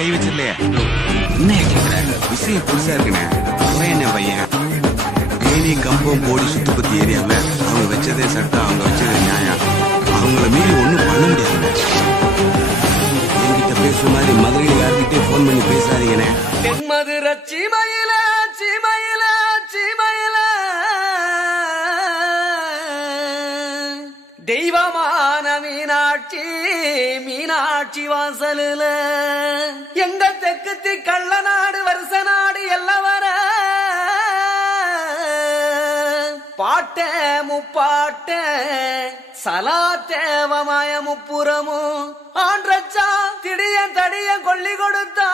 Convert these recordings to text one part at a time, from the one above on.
கை வச்சிடலையே. என்ன கேட்கிறாங்க விஷயம் புதுசா இருக்குண்ணே என்ன பையன்? கேணி கம்பம் போடி சுத்துப்பத்தி ஏரியாவில் அவங்க வச்சதே சட்டம் அவங்க வச்சதே நியாயம். அவங்கள மீறி ஒண்ணும் பண்ண முடியாது என்கிட்ட பேசுற மாதிரி மதுரையில் யார்கிட்டே ஃபோன் பண்ணி பேசாதீங்கண்ணே. தென்மதுர சீமையில மீனாட்சி வாசலுல. எங்க தெக்குத்தி கள்ள நாடு வருஷ நாடு எல்லாம் வர. பாட்ட முப்பாட்ட சலாத்தேவமாய முப்புறமும் ஆன்றச்சா திடிய தடிய கொல்லி கொடுத்தா.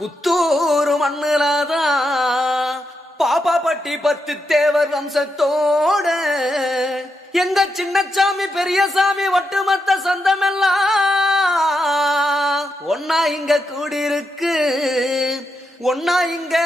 புத்தூரு மண்ணுலதான் பாப்பாப்பட்டி பத்து தேவர் வம்சத்தோட. எங்க சின்னச்சாமி பெரியசாமி ஒட்டுமொத்த சொந்தமெல்லாம் ஒன்னா இங்க கூடியிருக்கு ஒன்னா இங்க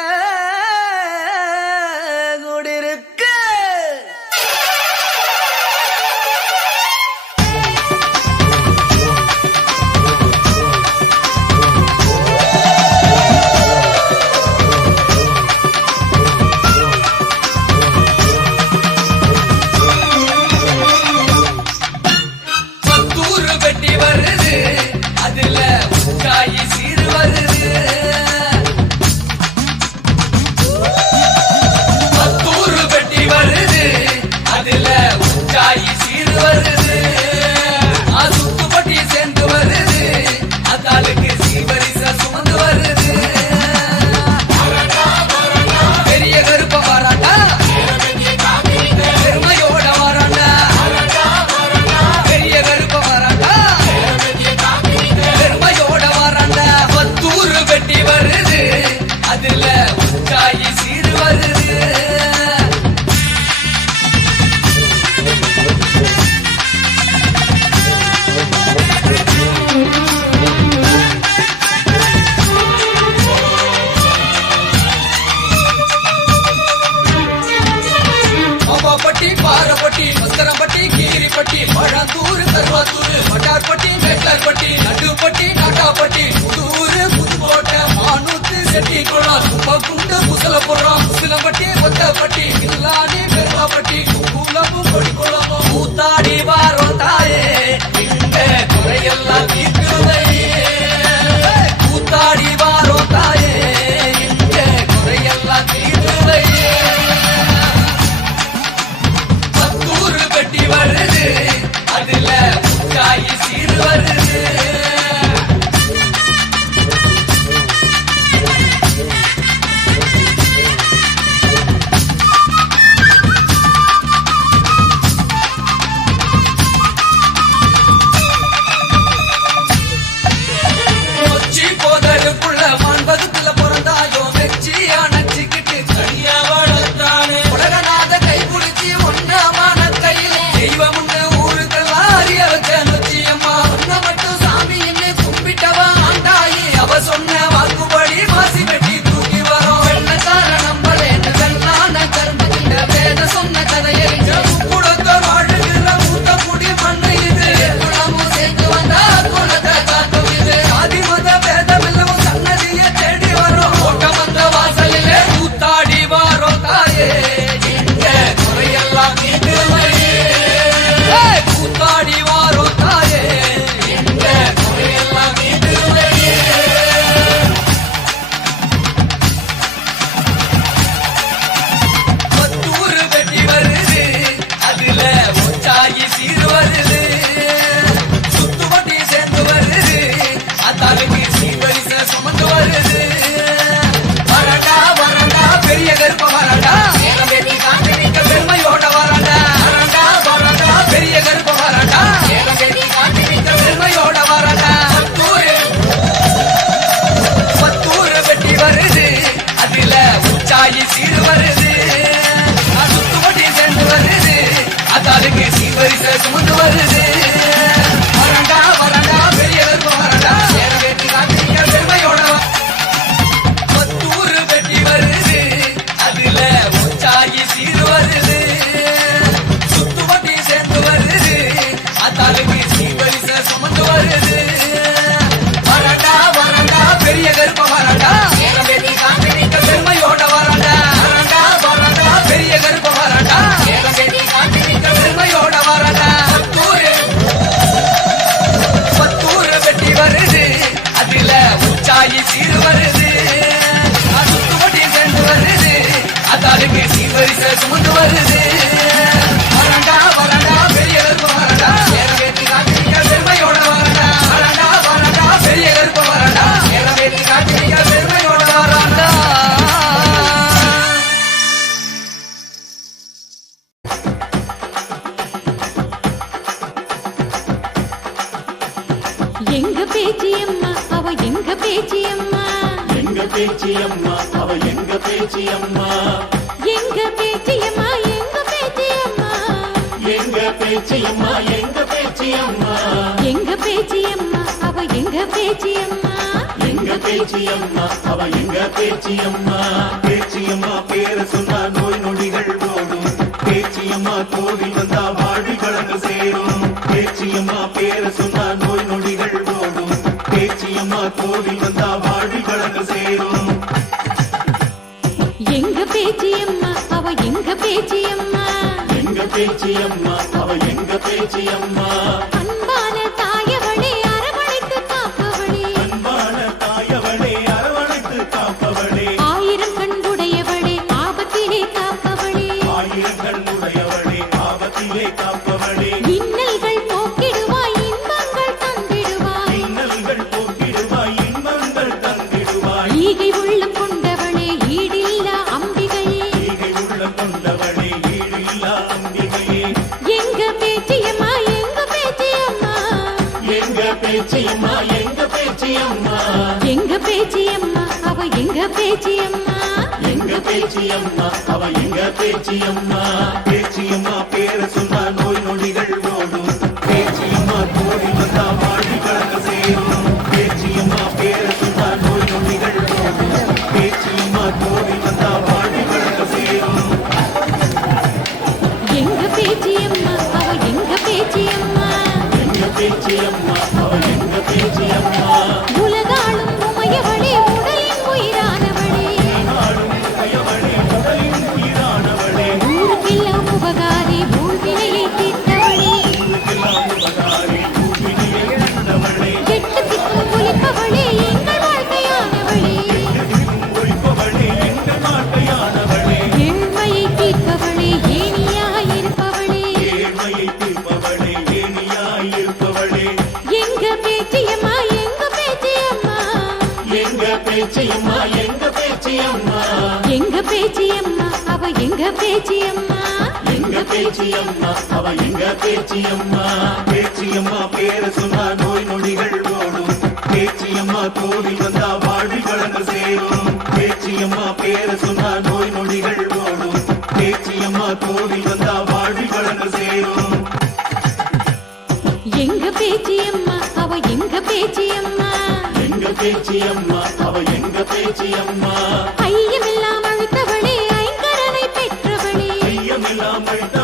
பேச்சியம்மா அவ எங்க பேச்சியம்மா? எங்க பேச்சியம்மா அவ எங்க பேச்சியம்மா? எங்க பேச்சியம்மா எங்க பேச்சியம்மா? எங்க பேச்சியம்மா எங்க பேச்சியம்மா? எங்க பேச்சியம்மா அவ எங்க பேச்சியம்மா? எங்க பேச்சியம்மா அவ எங்க பேச்சியம்மா? பேச்சியம்மா பேர சொன்னா நோய் நொடிகள் ஓடும். பேச்சியம்மா கோவில் வந்தா வாழ்வி வழங்க சேரும். பேச்சியம்மா பேர சொன்னா கோவில் வந்தா வாழ்வி வழங்க சேரும். எங்க பேச்சியம்மா அவ எங்க பேச்சியம்மா எங்க பேச்சியம்மா அவ எங்க பேச்சியம்மா பேச்சியம்மா எங்க பேச்சியம்மா? எங்க பேச்சியம்மா அவ எங்க பேச்சியம்மா? எங்க பேச்சியம்மா அவ எங்க பேச்சியம்மா? பேச்சியம்மா பேர சொன்னா நோய் நொடிகள் ஓடும். பேச்சியம்மா எங்க பேச்சியம்மா. எங்க பேச்சியம்மா அவ எங்க பேச்சியம்மா? பேச்சியம்மா அவ எங்க பேச்சியம்மா? பேச்சியம்மா பேர சொன்னா நோய் நொடிகள் ஓடும். பேச்சியம்மா கோவில் வந்தா வாழ்வி வழங்க சேரும். பேச்சியம்மா பேர சொன்னா நோய் நொடிகள் ஓடும். பேச்சியம்மா கோவில் வந்தா வாழ்வி வழங்க சேரும். எங்க பேச்சியம்மா அவ எங்க பேச்சியம்மா? எங்க பேச்சியம்மா அவ எங்க பேச்சியம்மா? ஐயமெல்லாம் Amém.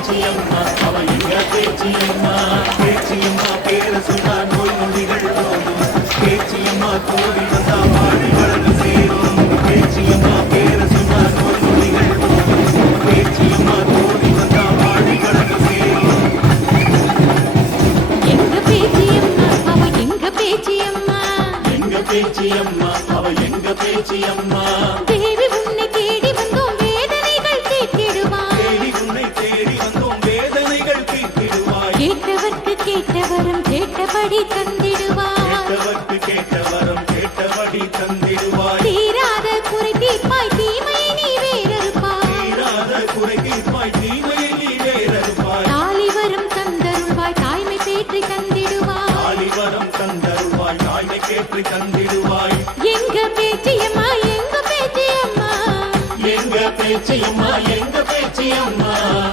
பேச்சியம்மா அவ எங்க பேச்சியம்மா பேச்சியம்மா பேர சொன்னா நோய் நொடிகள் போகும் பேச்சியம்மா கோடி வந்தா வாழி வளர்ந்து சேரும் பேச்சியம்மா பேர சொன்னா நோய் நொடிகள் போகும் பேச்சியம்மா கோடி வந்தா வாழி வளர்ந்து சேரும் எங்க பேச்சியம்மா அவ எங்க பேச்சியம்மா? எங்க பேச்சியம்மா அவ எங்க பேச்சியம்மா எங்க பேச்சியம்மா எங்க பேச்சியம்மா எங்க பேச்சியம்மா